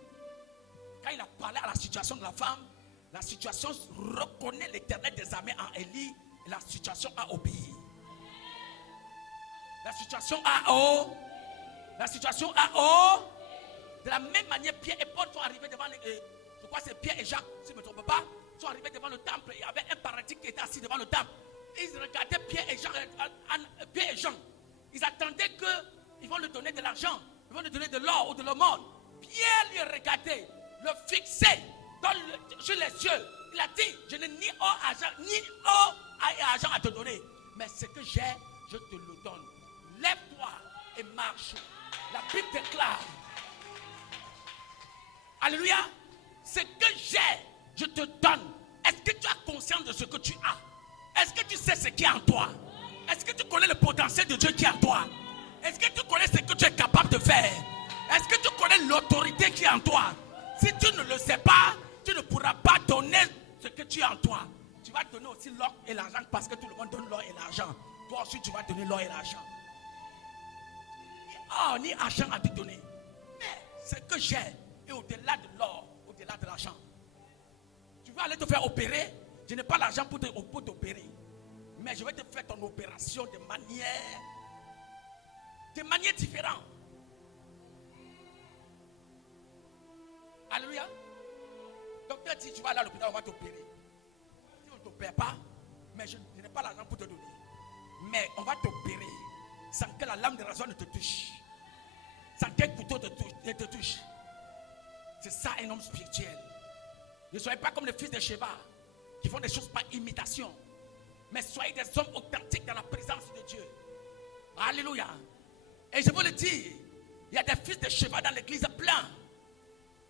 Quand il a parlé à la situation de la femme, la situation reconnaît l'Éternel des armées en Élie et la situation a obéi. La situation a de la même manière, Pierre et Paul sont arrivés devant je crois que c'est Pierre et Jacques, si je ne me trompe pas, sont arrivés devant le temple. Il y avait un paralytique qui était assis devant le temple. Ils regardaient Pierre et Jean. Ils attendaient qu'ils vont lui donner de l'argent. Ils vont lui donner de l'or ou de l'aumône. Pierre lui regardait, le fixait sur les yeux. Il a dit, je n'ai ni or et argent à te donner. Mais ce que j'ai, je te le donne. Lève-toi et marche. La Bible déclare. Alléluia. Ce que j'ai, je te donne. Est-ce que tu as conscience de ce que tu as? Est-ce que tu sais ce qui est en toi? Est-ce que tu connais le potentiel de Dieu qui est en toi? Est-ce que tu connais ce que tu es capable de faire? Est-ce que tu connais l'autorité qui est en toi? Si tu ne le sais pas, tu ne pourras pas donner ce que tu as en toi. Tu vas donner aussi l'or et l'argent parce que tout le monde donne l'or et l'argent. Toi aussi, tu vas donner l'or et l'argent. Ni argent à te donner. Mais ce que j'ai est au-delà de l'or, au-delà de l'argent. Tu vas aller te faire opérer. Je n'ai pas l'argent pour t'opérer. Mais je vais te faire ton opération de manière différente. Alléluia. Docteur dit, tu vas aller à l'hôpital, on va t'opérer. Si on ne t'opère pas, mais je n'ai pas l'argent pour te donner. Mais on va t'opérer sans que la lame de rasoir ne te touche. Sans qu'un couteau ne te touche. C'est ça un homme spirituel. Ne soyez pas comme les fils de Sheba qui font des choses par imitation. Mais soyez des hommes authentiques dans la présence de Dieu. Alléluia. Et je vous le dis, il y a des fils de Sheba dans l'église plein.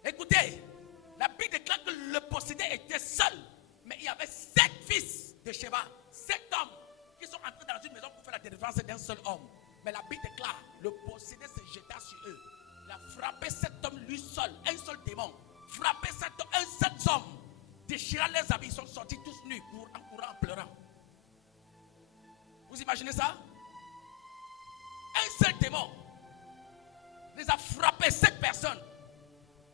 Écoutez, la Bible déclare que le possédé était seul. Mais il y avait 7 fils de Sheba, 7 hommes qui sont entrés dans une maison pour faire la délivrance d'un seul homme. Mais la Bible déclare, le possédé se jeta sur eux. Il a frappé cet homme lui seul, un seul démon. Frappé un seul homme. Déchirant leurs habits, ils sont sortis tous nus, en courant, en pleurant. Vous imaginez ça? Un seul démon les a frappés, 7 personnes.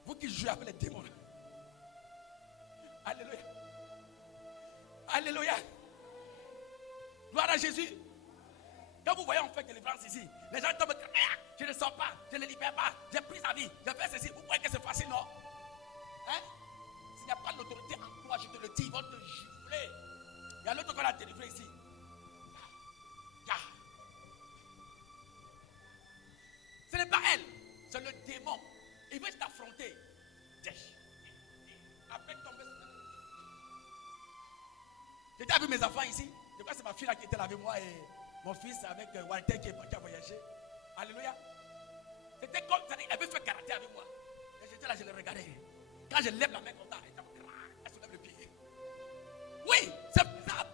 Vous qui jouez avec les démons. Alléluia. Alléluia. Gloire à Jésus. Quand vous voyez on fait délivrance ici, les gens tombent, je ne sors pas, je ne libère pas, j'ai pris sa vie, j'ai fait ceci. Vous croyez que c'est facile, non? Hein? S'il n'y a pas l'autorité en toi, je te le dis, ils vont te gifler. Il y a l'autre qu'on a délivré ici. Ce n'est pas elle, c'est le démon. Il veut t'affronter. Après tomber sur elle. J'ai déjà vu mes enfants ici. Je crois que c'est ma fille là qui était là avec moi et mon fils avec Walter qui est parti à voyager. Alléluia. C'était comme ça, elle veut faire karaté avec moi. Et j'étais là, je le regardais. Quand je lève la main comme ça, elle se lève le pied. Oui, c'est faisable.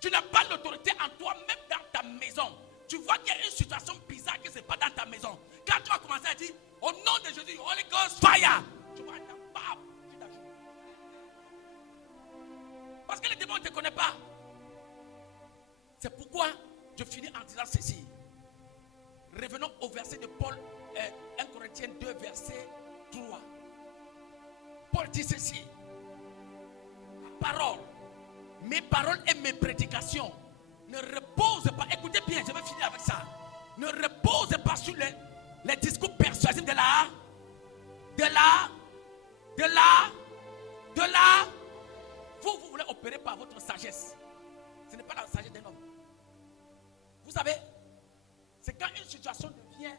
Tu n'as pas l'autorité en toi, même dans ta maison. Tu vois qu'il y a une situation bizarre qui ne se passe pas dans ta maison. Quand tu vas commencer à dire, au nom de Jésus, Holy Ghost fire, tu vas être bam, tu t'ajoutes. Parce que le démon ne te connaît pas. C'est pourquoi je finis en disant ceci. Revenons au verset de Paul, 1 Corinthiens 2, verset 3. Paul dit ceci. Parole, mes paroles et mes prédications ne reposent pas, écoutez bien, je vais finir avec ça. Ne reposent pas sur les discours persuasifs de la. Vous voulez opérer par votre sagesse. Ce n'est pas la sagesse d'un homme. Vous savez, c'est quand une situation devient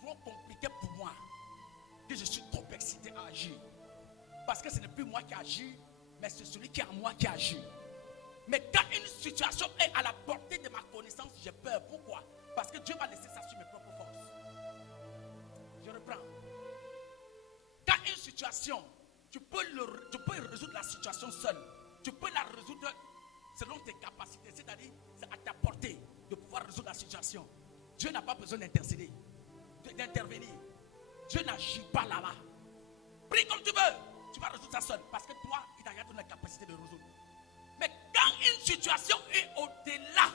trop compliquée pour moi que je suis trop excité à agir. Parce que ce n'est plus moi qui agis, mais c'est celui qui est en moi qui agit. Mais quand une situation est à la portée de ma connaissance, j'ai peur. Pourquoi? Parce que Dieu va laisser ça sur mes propres forces. Je reprends. Quand une situation, tu peux résoudre la situation seul. Tu peux la résoudre selon tes capacités. C'est-à-dire, c'est à ta portée de pouvoir résoudre la situation. Dieu n'a pas besoin d'intervenir. Dieu n'agit pas là-bas. Prie comme tu veux. Tu vas résoudre ça seul. Parce que toi, il t'a donné la capacité de résoudre. Mais quand une situation est au-delà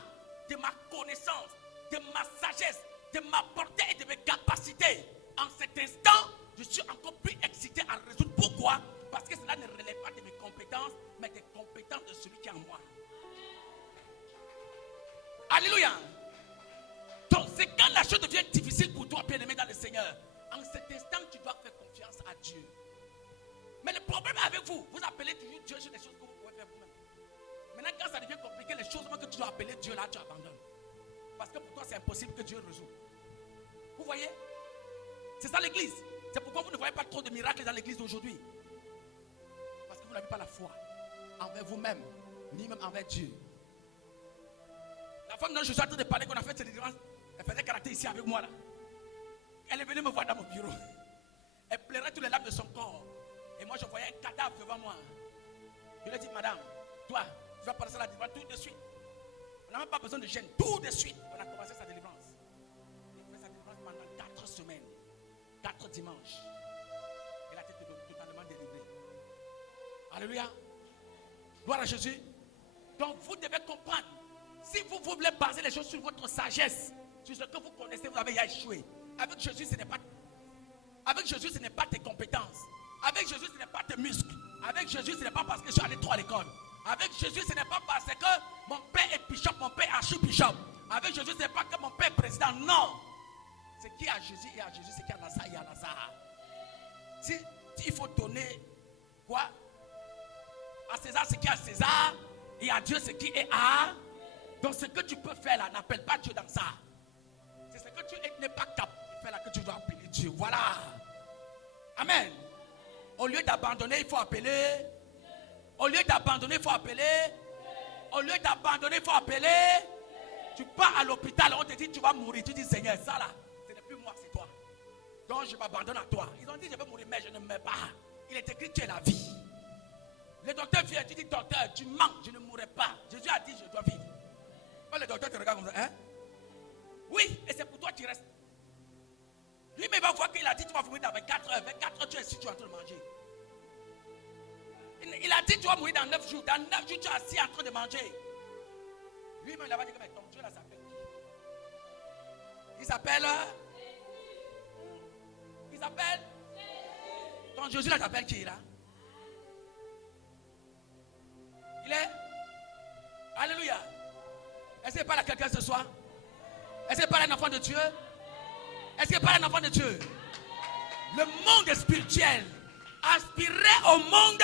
de ma connaissance, de ma sagesse, de ma portée et de mes capacités, en cet instant, je suis encore plus excité à résoudre. Pourquoi? Parce que cela ne relève pas de mes compétences, mais des compétences de celui qui est en moi. Alléluia. Donc c'est quand la chose devient difficile pour toi, bien-aimé dans le Seigneur. En cet instant, tu dois faire confiance à Dieu. Mais le problème avec vous, vous appelez toujours Dieu sur des choses que vous pouvez faire vous-même. Maintenant, quand ça devient compliqué, les choses que tu dois appeler Dieu, là, tu abandonnes. Parce que pour toi, c'est impossible que Dieu résout. Vous voyez? C'est ça l'église. C'est pourquoi vous ne voyez pas trop de miracles dans l'église d'aujourd'hui. Parce que vous n'avez pas la foi envers vous-même, ni même envers Dieu. La femme dont je suis en train de parler, qu'on a fait cette délivrance, elle faisait caractère ici avec moi là. Elle est venue me voir dans mon bureau. Elle pleurait tous les larmes de son corps. Et moi, je voyais un cadavre devant moi. Je lui ai dit, madame, toi, tu vas passer la délivrance tout de suite. On n'a même pas besoin de gêne, tout de suite. On a commencé sa délivrance. Elle fait sa délivrance pendant 4 semaines, 4 dimanches. Elle a été totalement délivrée. Alléluia. Gloire à Jésus. Donc, vous devez comprendre. Si vous voulez baser les choses sur votre sagesse, sur ce que vous connaissez, vous avez échoué. Avec Jésus, ce n'est pas. Avec Jésus, ce n'est pas tes compétences. Avec Jésus, ce n'est pas tes muscles. Avec Jésus, ce n'est pas parce que je suis allé trop à l'école. Avec Jésus, ce n'est pas parce que mon père est bishop, mon père est archibishop. Avec Jésus, ce n'est pas que mon père est président. Non. C'est qui a Jésus et à Jésus, c'est qui a Lazare et à Lazare. Si il faut donner quoi? À César, ce qui est à César. Et à Dieu, ce qui est à. Donc ce que tu peux faire là, n'appelle pas Dieu dans ça. C'est ce que tu n'es pas capable de faire là que tu dois appeler Dieu. Voilà. Amen. Au lieu d'abandonner, il faut appeler. Au lieu d'abandonner, il faut appeler. Au lieu d'abandonner, il faut appeler. Tu pars à l'hôpital, on te dit tu vas mourir. Tu dis Seigneur, ça là, ce n'est plus moi, c'est toi. Donc je m'abandonne à toi. Ils ont dit je vais mourir, mais je ne meurs pas. Il est écrit tu es la vie. Le docteur vient, tu dis docteur, tu manques, je ne mourrai pas. Jésus a dit je dois vivre. Quand le docteur te regarde comme ça, hein? Oui, et c'est pour toi que tu restes. Lui, mais il va voir qu'il a dit tu vas mourir dans 24 heures. 24 heures, tu es assis, tu es en train de manger. Il a dit tu vas mourir dans 9 jours. Dans 9 jours, tu es assis en train de manger. Lui-même, il a dit que ton Dieu là s'appelle qui? Il s'appelle. Il s'appelle. Ton Jésus là s'appelle qui là? Il est. Alléluia. Est-ce qu'il parle à quelqu'un ce soir? Est-ce qu'il parle à un enfant de Dieu? Est-ce qu'il parle à un enfant de Dieu? Le monde spirituel. Aspirez au monde